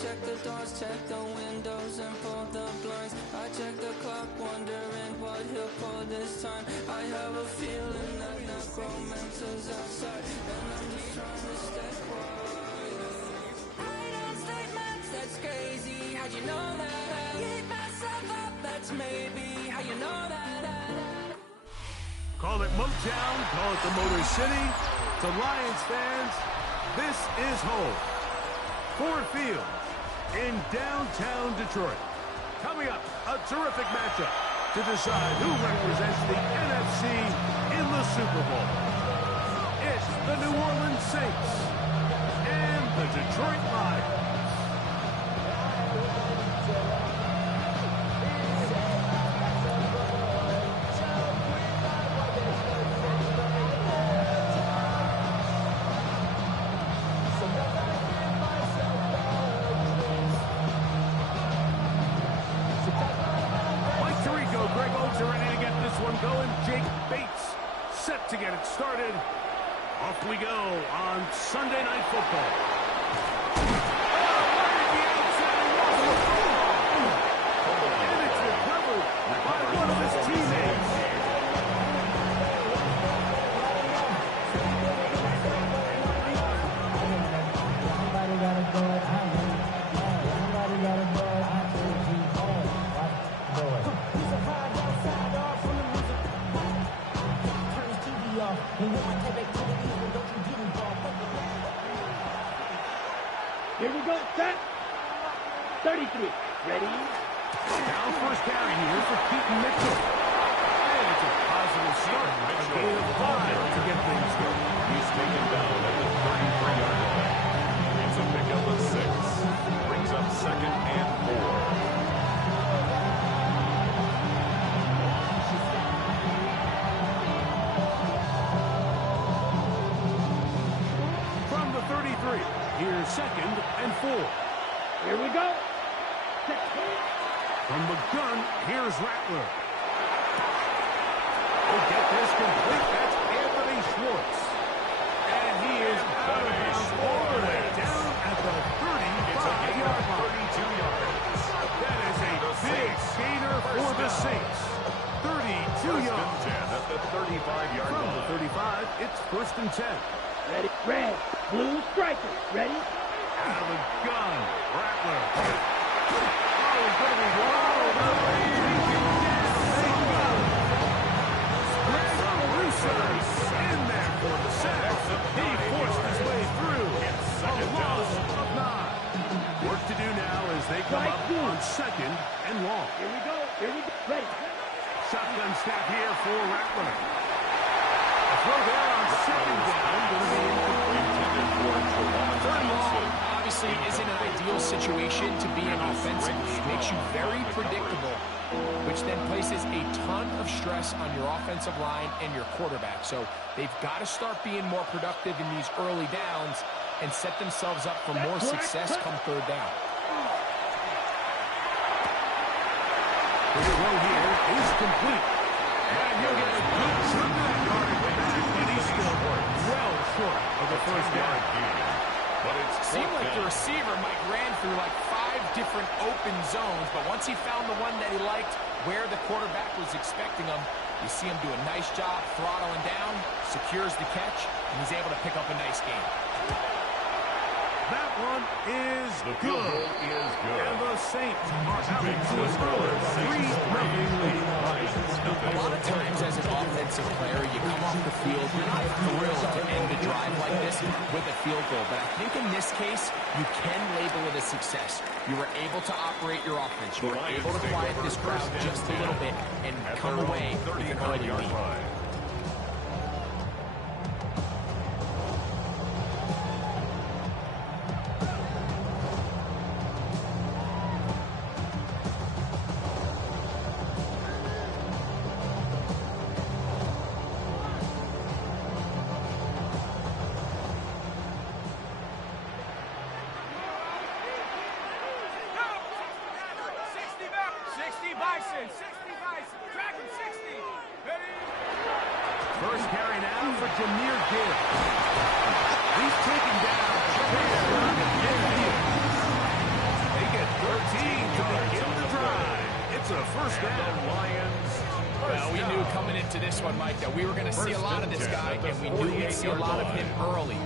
check the doors, check the windows, and pull the blinds. I check the clock, wondering what he'll pull this time. I have a feeling that necromancer's outside, and I'm just trying to stay quiet. I don't state much, that's crazy. How'd you know that? Keep myself up, that's maybe how you know that. Call it Motown, call it the Motor City. To Lions fans, this is home. Ford Field in downtown Detroit. Coming up, a terrific matchup to decide who represents the NFC in the Super Bowl. It's the New Orleans Saints and the Detroit Lions. Going. Jake Bates set to get it started. Off we go on Sunday Night Football. And it's recovered by one of his teammates. Somebody gotta go it. Somebody gotta go it. He's a hard outside off from the music. Turn his TV off. And with my type activities, but don't you get involved. Here we go, set. 33. Ready? Now first carry here for Keaton Mitchell. And it's a positive start. A gain of 5 to get things going. He's taken down at the 33-yard line. It's a pickup of 6. Brings up 2nd and 4. Here's 2nd and 4. Here we go. From the gun, here's Rattler. To get this complete, that's Anthony Schwartz. And he is out of bounds all the way down at the 35-yard line. 32 yards. That is a big gainer for the Saints. 32 yards. At the 35-yard line. From the 35, it's 1st and 10. Ready, red, blue, striker. Ready? Out of the gun, Rattler. Oh, he's going to be walled up. In there for the sack. He forced his way through. A loss of 9. Work to do now as they come up on 2nd and long. Here we go. Here we go. Ready. Shotgun snap here for Rattler. A throw there on 2nd down. Going to be intended for Jawan. Third and long obviously isn't an ideal situation to be in offensively. It makes you very predictable, which then places a ton of stress on your offensive line and your quarterback. So they've got to start being more productive in these early downs and set themselves up for more success come 3rd down. The throw here is complete. And he'll get a good chunk of that yardage back, but he's still well short of the first down. But it seemed like the receiver, Mike, ran through like 5 different open zones, but once he found the one that he liked, where the quarterback was expecting him, you see him do a nice job throttling down, secures the catch, and he's able to pick up a nice gain. That one is good. And the Saints are out to a early 3-0 lead. A lot of times as an offensive player, you come off the field, you're not thrilled to end a drive like this with a field goal. But I think in this case, you can label it a success. You were able to operate your offense. You were able to quiet this crowd just a little bit and come away with an early lead. First carry now for Jameer Gibbs. He's taken down. to begin the drive. It's a first down. The Lions. Well, we knew coming into this one, Mike, that we were going to see a lot of this guy, and we knew we'd see a lot of him early.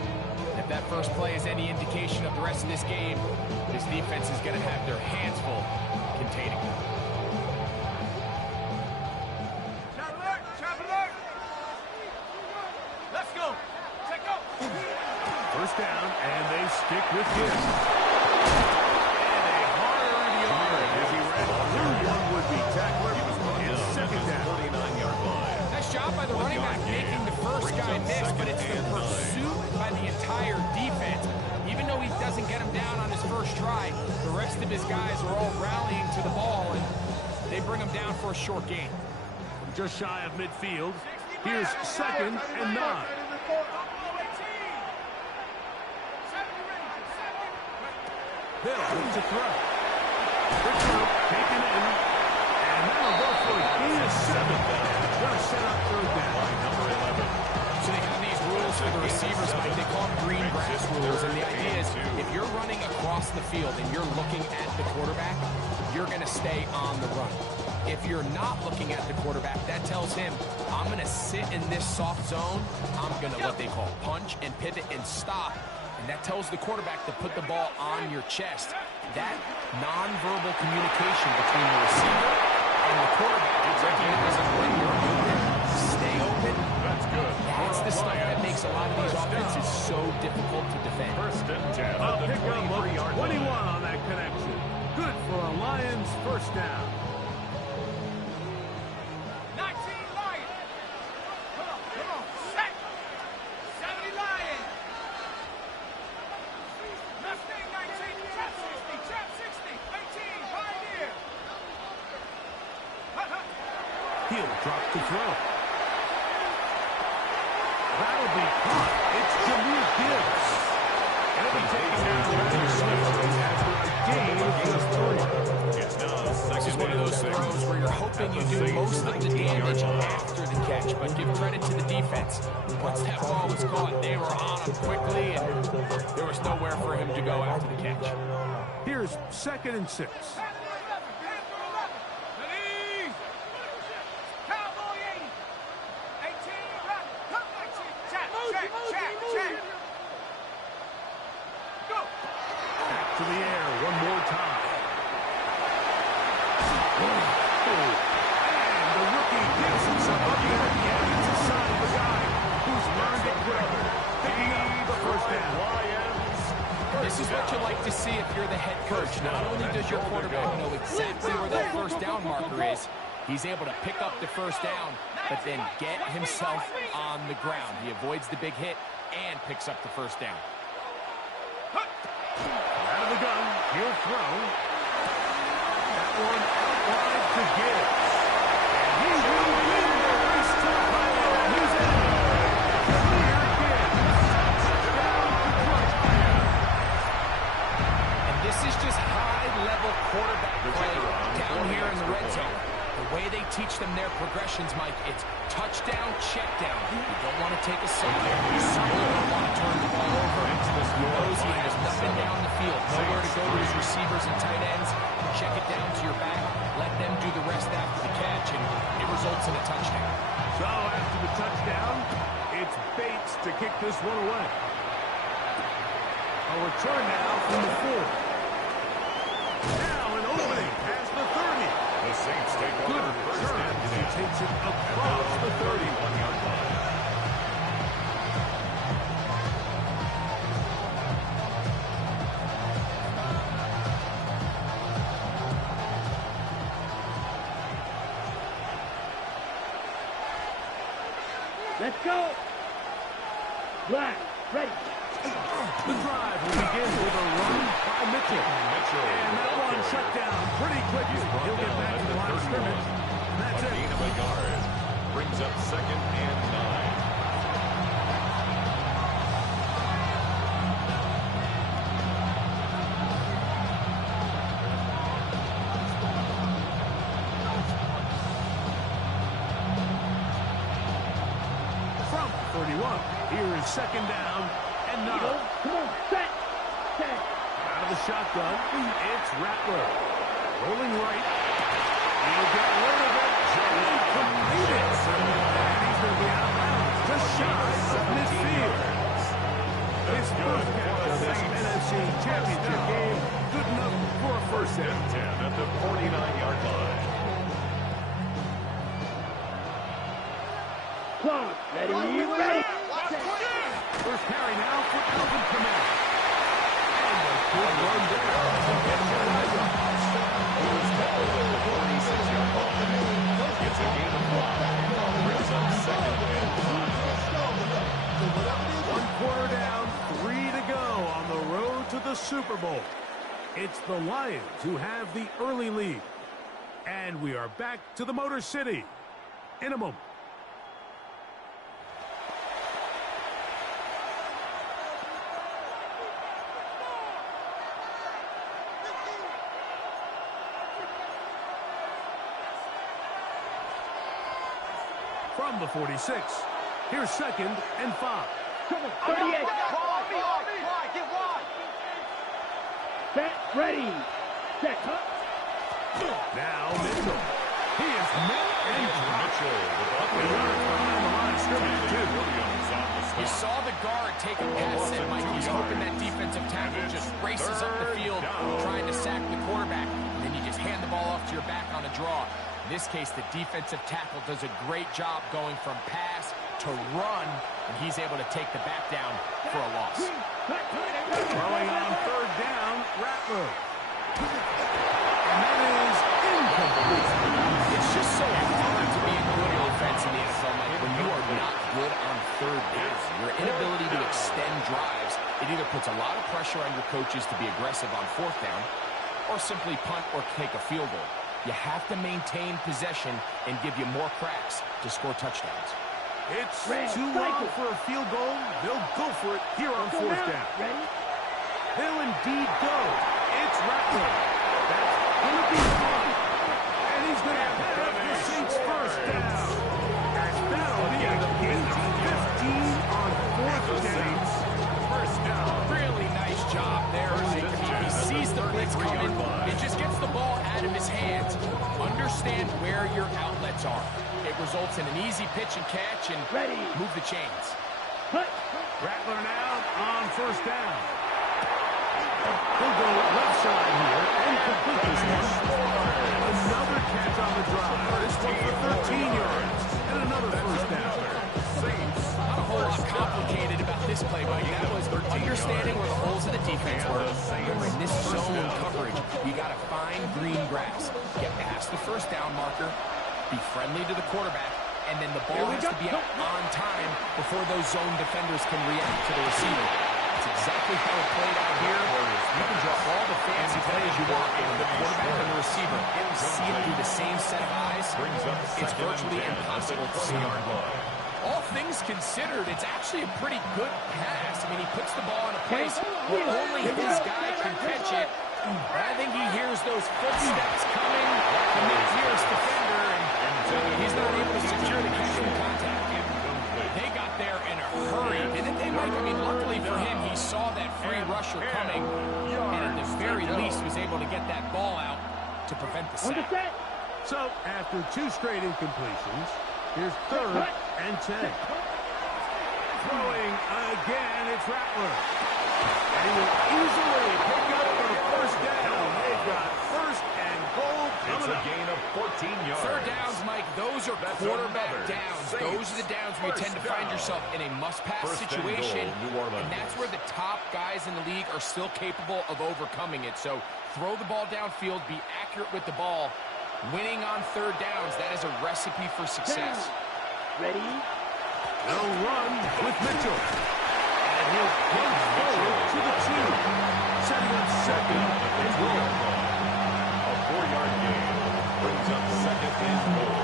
If that first play is any indication of the rest of this game, this defense is going to have their hands full containing him. Let's go. Take go. First down, and they stick with him. And a hard yard as he ran through one would-be tackler. His second down. 49-yard line. Nice job by the running back making the first guy miss, but it's the pursuit by the entire defense. Even though he doesn't get him down on his first try, the rest of his guys are all rallying to the ball, and they bring him down for a short gain. Just shy of midfield. Here's 2nd and 9. Hill to throw. The throw taken in. And that'll go for a gain of 7. They'll set up 3rd down. Number 11. So they have these rules for the receivers, Mike. They call them green grass rules. And the idea is if you're running across the field and you're looking at the quarterback, you're going to stay on the run. If you're not looking at the quarterback, that tells him, I'm going to sit in this soft zone. I'm going to what they call punch and pivot and stop. And that tells the quarterback to put the ball on your chest. That nonverbal communication between the receiver and the quarterback, recognizing when you're open, stay open. That's good. That's the stuff that makes a lot of these offenses so difficult to defend. First and 10 A at the pickup of 23-yard 21 line. on that connection. Good for a Lions first down. 19 Lions. Come on. Set. 70 Lions. Mustang 19. Trap 60. Trap 60. 18. Pioneer. He'll drop the throw. That'll be caught. It's Jameer Gibbs. And it'll be taken down rather swiftly after a gain of just 3. It's now This is one of those throws where you're hoping you do most of the damage after the catch, but give credit to the defense. Once that ball was caught, they were on him quickly, and there was nowhere for him to go after the catch. Here's 2nd and 6. Cowboy 80. 18. Right. Come 19. Check. Go. Back to the air one more time. And the rookie gives himself up there. Yeah, it's a sign of a guy who's learned it quickly. Picking up the first down. This is what you like to see if you're the head coach. Not only does your quarterback know exactly where that first down marker is, he's able to pick up the first down, but then get himself on the ground. He avoids the big hit and picks up the first down. Out of the gun, he'll throw. That one out wide to Gibbs. And he will win the race to the pylon. He's in. Clear Gibbs. Touchdown Detroit. And this is just high-level quarterback play down here in the red zone. The way they teach them their progressions, Mike, it's touchdown, check down. You don't want to take a sack. You certainly don't want to turn the ball over. He knows he has nothing down the field, nowhere to go to his receivers and tight ends. Check it down to your back, let them do the rest after the catch, and it results in a touchdown. So after the touchdown, it's Bates to kick this one away. A return now from the 4. Now an opening past the 30. The Saints take over Good first return and as he 10 takes it at across the 30. 31-yard line. Let's go. Black. Ready. The drive will begin with a run by Mitchell. And that one shut down pretty quickly. He'll get back to the line of scrimmage. And that's A gain it. of a yard. Brings up 2nd and 9. From 31, here is 2nd down and 9. Come on. Set. Out of the shotgun, it's Rattler. Rolling right. He'll get rid of it. Complete it. And he's going to be out of bounds. Just shy of midfield. His first catch of this NFC Championship game. Good enough for a first down. 10 at the 49-yard line. Clock. Ready. First carry now for Alvin Kamara. And a good run there. He was called at the 46-yard line. Gets a gain of 5. Brings up second and 5. 1 quarter down, 3 to go on the road to the Super Bowl. It's the Lions who have the early lead. And we are back to the Motor City in a moment. From the 46, here's 2nd and 5. 38. Set. Ready. Set. Now Mitchell. He is met and dropped. You saw the guard take a pass set, Mike. He's hoping that defensive tackle just races up the field, trying to sack the quarterback. And then you just hand the ball off to your back on a draw. In this case, the defensive tackle does a great job going from pass to run, and he's able to take the back down for a loss. Throwing on 3rd down, Rattler. And that is incomplete. It's just so hard to be a good offense in the NFL, Mike. When you are not good on 3rd down, your inability to extend drives, it either puts a lot of pressure on your coaches to be aggressive on 4th down, or simply punt or take a field goal. You have to maintain possession and give you more cracks to score touchdowns. It's too long for a field goal. They'll go for it here on 4th down. They'll indeed go. It's Rattler. That's going to be fun. And he's going to have the Saints first down. And that'll be a gain of 15 on 4th down. First down. Really nice job there. He sees the blitz coming and just gets the ball out of his hands. Understand where your outlets are. It results in an easy pitch and catch and move the chains. Rattler now on 1st down. He'll go left side here and complete this one. Another catch on the drive. This one for 13 yards. And another first down. Not a whole lot complicated about this play, Mike. That was understanding where the holes in the defense were. Remember, in this zone coverage, you got to find green grass. Get past the first down marker, be friendly to the quarterback, and then the ball has to be out on time before those zone defenders can react to the receiver. That's exactly how it played out here. You can draw all the fancy plays you want on the quarterback and the receiver. See it through the same set of eyes. It's virtually impossible to see. All things considered, it's actually a pretty good pass. I mean, he puts the ball in a place where only his guy can catch it. But I think he hears those footsteps coming from the nearest defender, and he's not able to secure the catch from contact. They got there in a hurry, didn't they, Mike? I mean, luckily for him, he saw that free rusher coming, and at the very least was able to get that ball out to prevent the sack. So, after 2 straight incompletions, here's 3rd and 10. Throwing again, it's Rattler. And he will easily pick up the first down. They've got 1st and goal coming up. It's a gain of 14 yards. 3rd downs, Mike, those are quarterback downs. Those are the downs where you tend to find yourself in a must-pass situation. And that's where the top guys in the league are still capable of overcoming it. So throw the ball downfield, be accurate with the ball. Winning on 3rd downs, that is a recipe for success. Ready? They'll run with Mitchell. And he'll plunge forward to the 2. Setting up 2nd and goal. A 4-yard gain brings up 2nd and goal.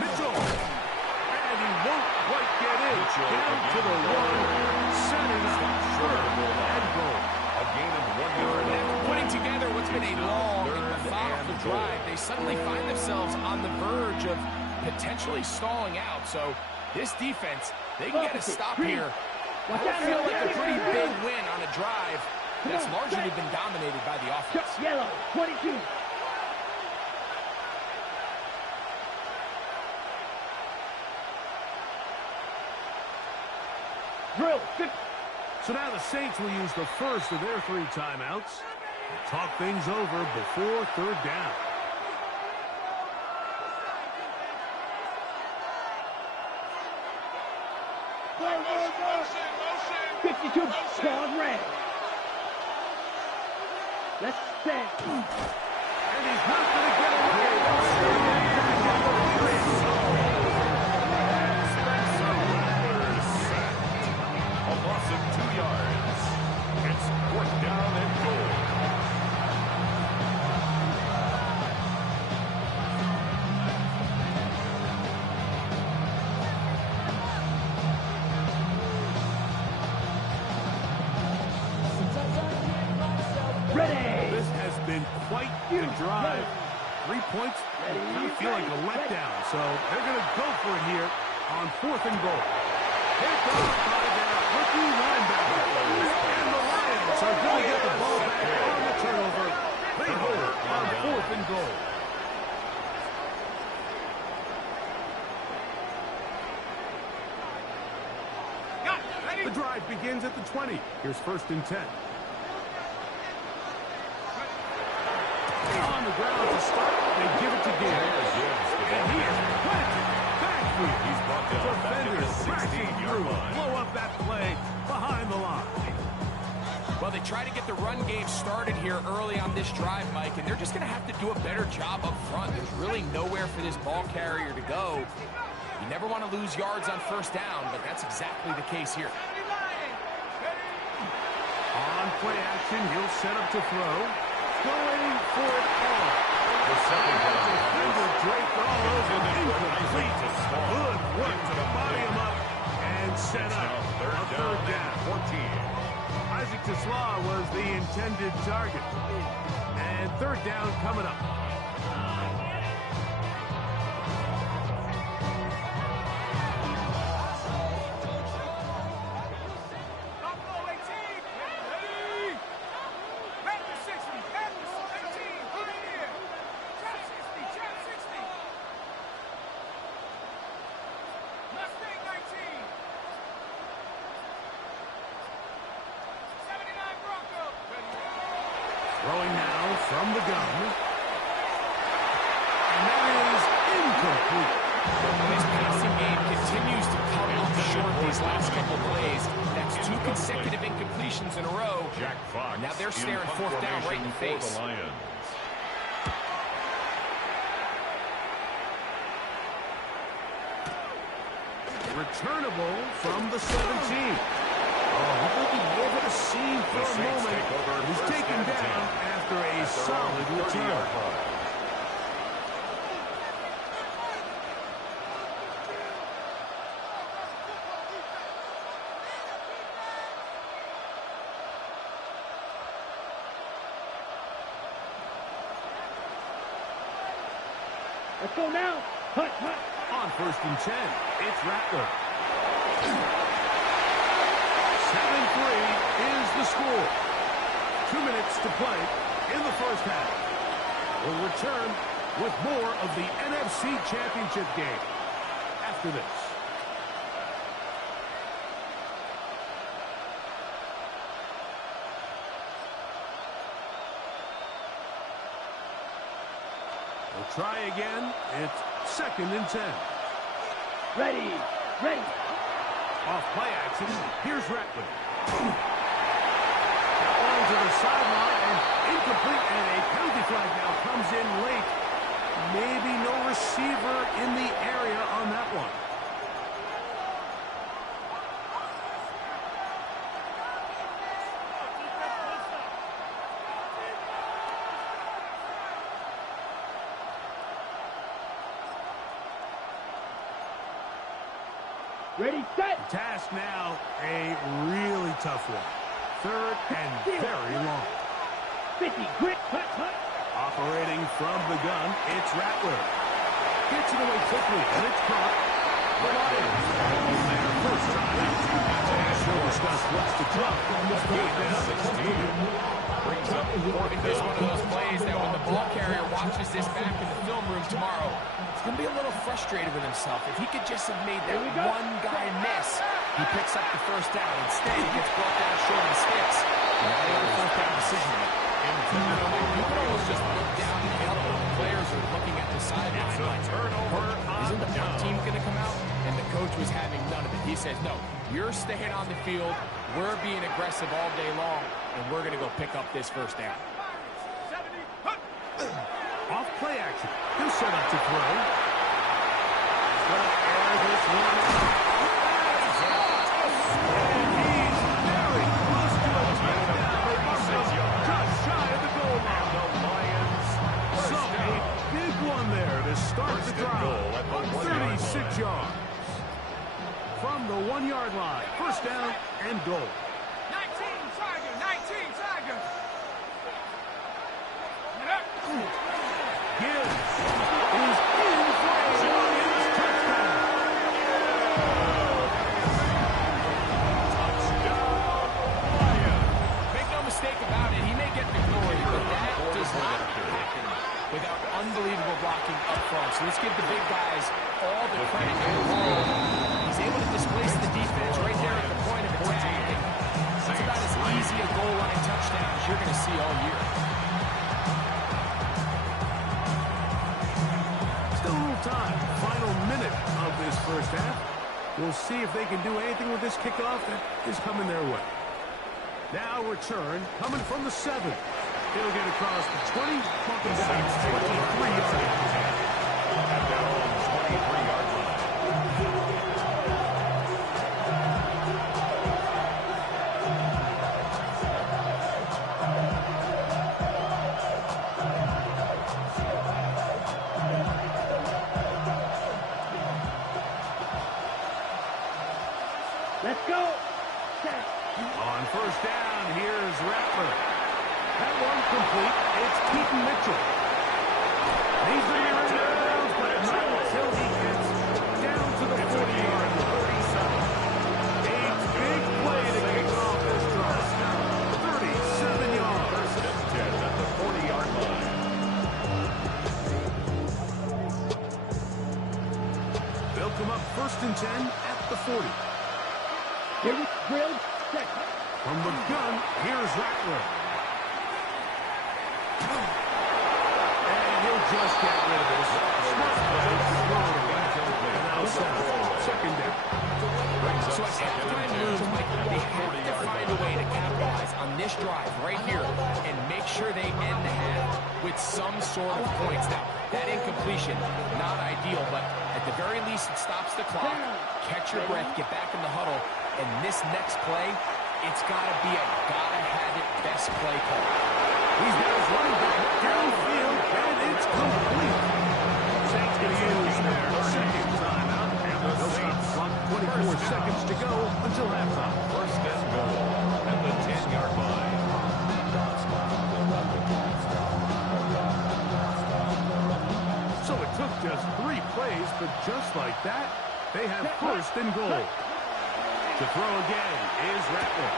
Mitchell. And he won't quite get in. Down to the 1. Setting up 3rd and goal. A gain of 1 yard. After putting together what's been a long and methodical drive, they suddenly find themselves on the verge of potentially stalling out. So this defense, they can get a stop here. I feel like a pretty big win on a drive that's largely been dominated by the offense. Yellow, 22. Drill, 50. So now the Saints will use the first of their 3 timeouts and talk things over before third down. Motion. 52, pause red. Let's stand. And he's not going to get away. A loss of 2 yards. It's 4th down and goal. Ready. This has been quite the drive. 3 points, kind of feel like a letdown. So they're going to go for it here on 4th and goal. Picked off by their rookie linebacker. And the Lions are going to get the ball back on the turnover. They hold on 4th and goal. The drive begins at the 20. Here's 1st and 10. On the ground to start, they give it to Gibbs. And he is planted backfield. He's brought down back at the Defenders 16-yard line. blow up that play behind the line. Well, they try to get the run game started here early on this drive, Mike, and they're just going to have to do a better job up front. There's really nowhere for this ball carrier to go. You never want to lose yards on 1st down, but that's exactly the case here. On play action, he'll set up to throw. Going for it all. The second down. Defender draped all over. Incomplete. Good work to body him up and set up a third down. 14. Isaac Tesla was the intended target. And 3rd down coming up. Buffalo 18. Ready. Back to 60. Back to 18. Right here. Trap 60. Trap 60. Mustang 19. 79 Bronco. Ready. Throwing now from the gun. And that is incomplete. This passing game continues to come up short these last couple plays. That's 2 consecutive incompletions in a row. Jack Fox. Now they're staring in 4th down right in the formation face. for the Lions. Returnable from the 17. Oh, he could be over the scene for a moment. He's taken down after a solid return. Let's go now. Hut, hut. On 1st and 10, it's Rattler. 7-3 is the score. 2 minutes to play in the 1st half. We'll return with more of the NFC Championship game after this. We'll try again. It's 2nd and 10. Ready. Ready. Off play action. Here's Rattler. That one to the sideline and incomplete, and a penalty flag now comes in late. Maybe no receiver in the area on that one. Ready, set. Task now, a really tough one. third and very long. 50, grit, hut, hut. Operating from the gun, it's Rattler. Gets it away quickly, and it's caught. The Lions on their first time. We'll discuss what's to come from this game down 16. Brings up It is one of those plays that when the ball carrier watches this back in the film room tomorrow, he's going to be a little frustrated with himself. If he could just have made that one guy miss, he picks up the first down. Instead, he gets brought down short of the sticks. And now they have a fourth down decision to make. You can almost just look down the hill when the players are looking at the sideline. Isn't the punt team going to come out? And the coach was having none of it. He says, no, you're staying on the field. We're being aggressive all day long, and we're going to go pick up this first down. Off play action. He'll set up to throw. Gonna air this one. And he's very close to a touchdown. Just shy of the goal line. The Lions. So a big one there to start the drive. 36 yards. From the 1 yard line. First down and goal. 19 Tiger, 19 Tiger. Gibbs is in for a Lions touchdown. Make no mistake about it, he may get the glory, but that does not happen without unbelievable blocking up front. So let's give the big guys all the credit in the world. He's able to displace the defense right there at the point of attack. It's about as easy a goal line touchdown as you're going to see all year. Still a little time. Final minute of this first half. We'll see if they can do anything with this kickoff that is coming their way. Now return coming from the 7. He'll get across the 20, bumping down 23 yards. At their own 23-yard line. Let's go. On first down, here's Rattler. That one complete. It's Keaton Mitchell. He's going to be down, but not until he gets down to the 40-yard line. A big play to kick off this drive. 37 yards. First and 10 at the 40-yard line. They'll come up first and 10 at the 40. Here we drill. Check. From the gun, here's Rattler. And he'll just get rid of this. Smart play. And now second down. So at halftime moves, Mike, they have to find a way to capitalize on this drive right here and make sure they end the half with some sort of points. Now, that incompletion, not ideal, but at the very least, it stops the clock. Catch your breath, get back in the huddle, and this next play, it's got to be a gotta-have-it best play call. He's got his running back downfield, and it's complete. Saints going to use their second timeout. And the Saints clock 24 seconds to go until halftime. First and goal at the 10-yard line. So it took just 3 plays, but just like that, they have first and goal. To throw again is Rattler.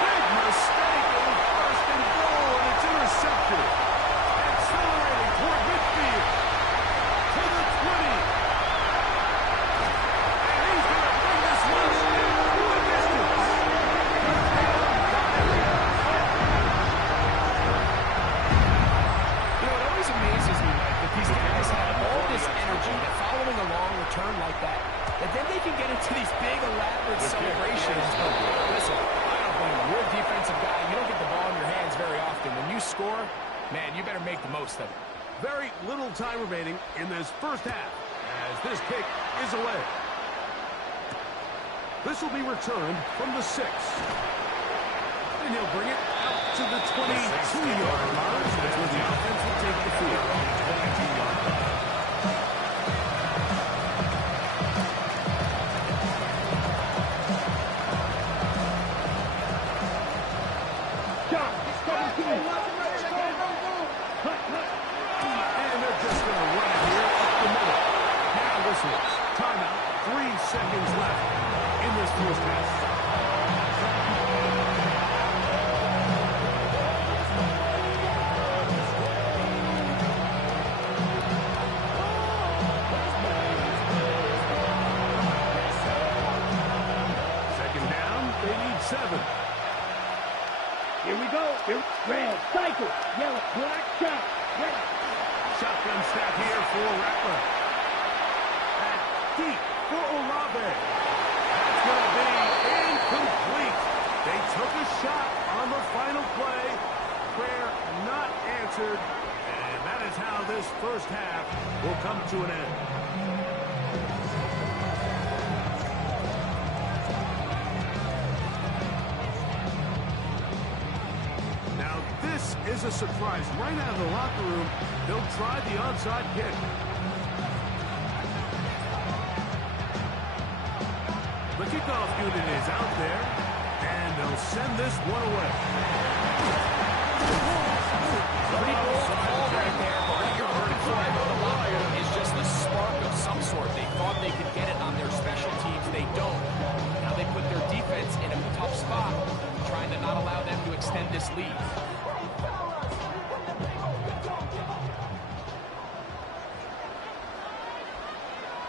Big mistake on first and goal, and it's intercepted. Accelerating toward midfield. To the 20. And he's going to bring this one into the distance. You know, it always amazes me, Mike, that these guys have all this energy that following a long return like that, and then they can get into these big, elaborate celebrations. But listen, I don't blame them. You're a defensive guy. You don't get the ball in your hands very often. When you score, man, you better make the most of it. Very little time remaining in this first half as this kick is away. This will be returned from the 6. And he'll bring it out to the 22-yard line. That's where the offense will take the field. 22-yard line. answered, and that is how this first half will come to an end. Now this is a surprise. Right out of the locker room, they'll try the onside kick. The kickoff unit is out there, and they'll send this one away. Pretty bold call right there, but what you're looking for in the locker room is just a spark of some sort. They thought they could get it on their special teams. They don't. Now they put their defense in a tough spot, trying to not allow them to extend this lead.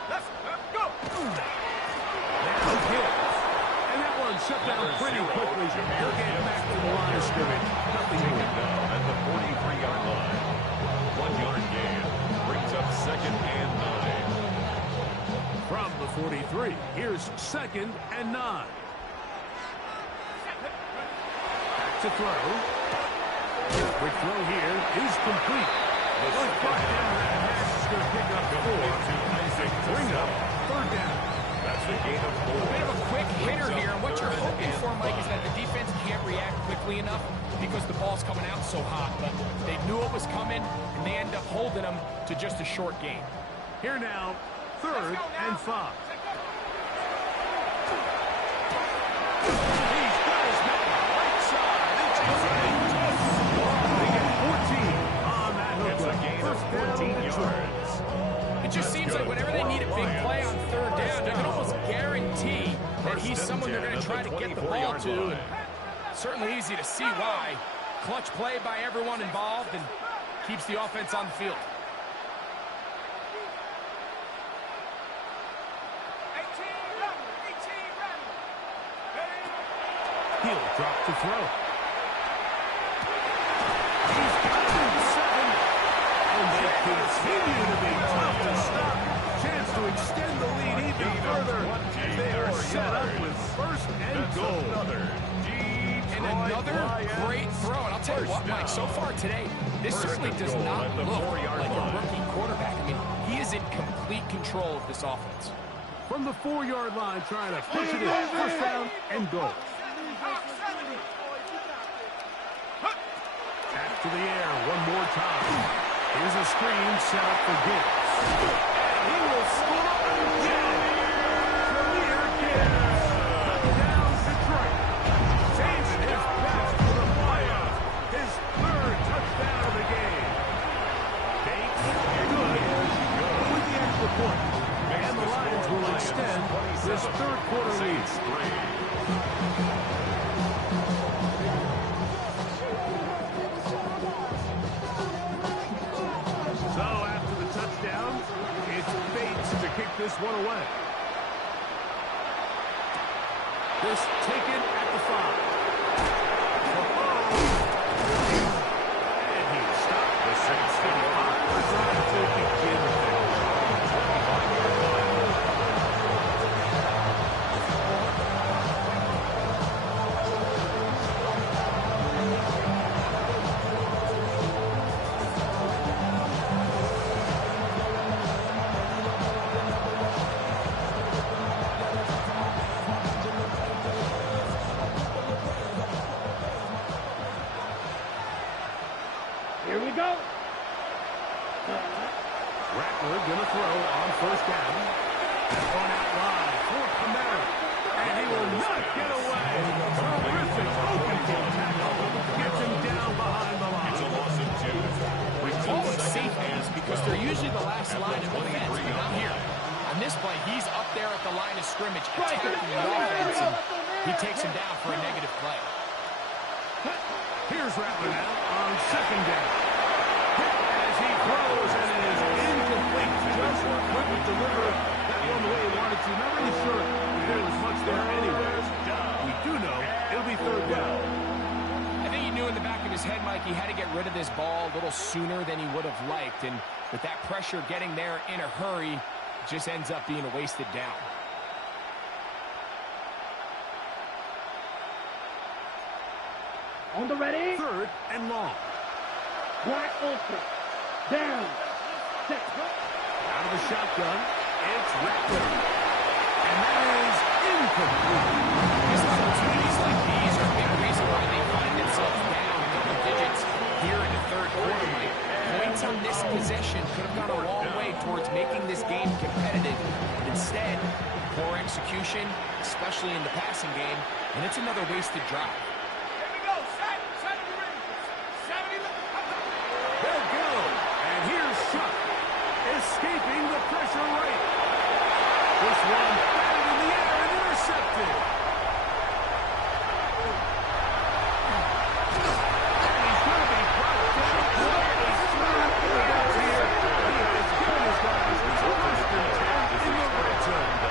Let's go. Shut down pretty quickly. He'll get back to the line of scrimmage. Nothing more. Down at the 43-yard line. 1-yard gain. Brings up 2nd and 9. From the 43, here's 2nd and 9. Back to throw. Quick throw here is complete. Down that pass is going to pick up 4. Bring up 3rd down. That's a gain of 4. A bit of a quick hitter here, and what you're hoping for, Mike, is that the defense can't react quickly enough because the ball's coming out so hot. But they knew it was coming, and they end up holding them to just a short gain. Here now, 3rd and 5. He's got his man right side. It's they get 14 on that hook. It's a gain of 14 yards. It just seems like whenever they need a big play on 3rd down, you can almost guarantee that he's someone they're going to try to get the ball to. And certainly easy to see why. Clutch play by everyone involved and keeps the offense on the field. 18 run. He'll drop to throw. He's got him 7. And they continue to be tough to stop. Chance to extend the lead even further. They are set up with 1st and goal. And another great throw. And I'll tell you what, Mike, so far today, this certainly does not look like a rookie quarterback. I mean, he is in complete control of this offense. From the 4-yard line, trying to push it in. 1st down and goal. Back to the air one more time. Here's a screen set up for Gibbs. And he will score again. Premier Gibbs. Down Detroit. Takes his pass to the playoffs. His 3rd touchdown of the game. Bates, good. With the extra point. And the Lions will extend this 3rd quarter lead. So after the touchdown, it's Bates to kick this one away. This taken at the 5. And he stopped the 6-5. We're trying to begin things. Here we go. Rattler gonna throw on 1st down. That one out wide for Kamara. And he will not get away. Terrific open field tackle. Gets him down behind the line. It's a loss of 2. We call them safeties because they're usually the last line of defense, but not here. On this play, he's up there at the line of scrimmage attacking the offense, and he takes him down for a negative play. Here's Rattler now on 2nd down. As he throws, and it is incomplete. Just couldn't deliver that one the way he wanted to. Not really sure if there was much there anyways. We do know it'll be 3rd down. I think he knew in the back of his head, Mike, he had to get rid of this ball a little sooner than he would have liked. And with that pressure getting there in a hurry, it just ends up being a wasted down. On the ready. 3rd and long. Wide open. Down. Set. Out of the shotgun, it's Rattler. And that is incomplete. Missed opportunities like these are a big reason why they find themselves down double digits here in the third quarter, Mike. Points on this possession could have gone a long way towards making this game competitive. But instead, poor execution, especially in the passing game, and it's another wasted drive. Here we go. 70 rings. 70 They'll go. And here's Shuck, escaping the pressure right. This one batted in the air and intercepted. And he's going to be brought down. That's here. He has given his guys a first and 10 in the red zone.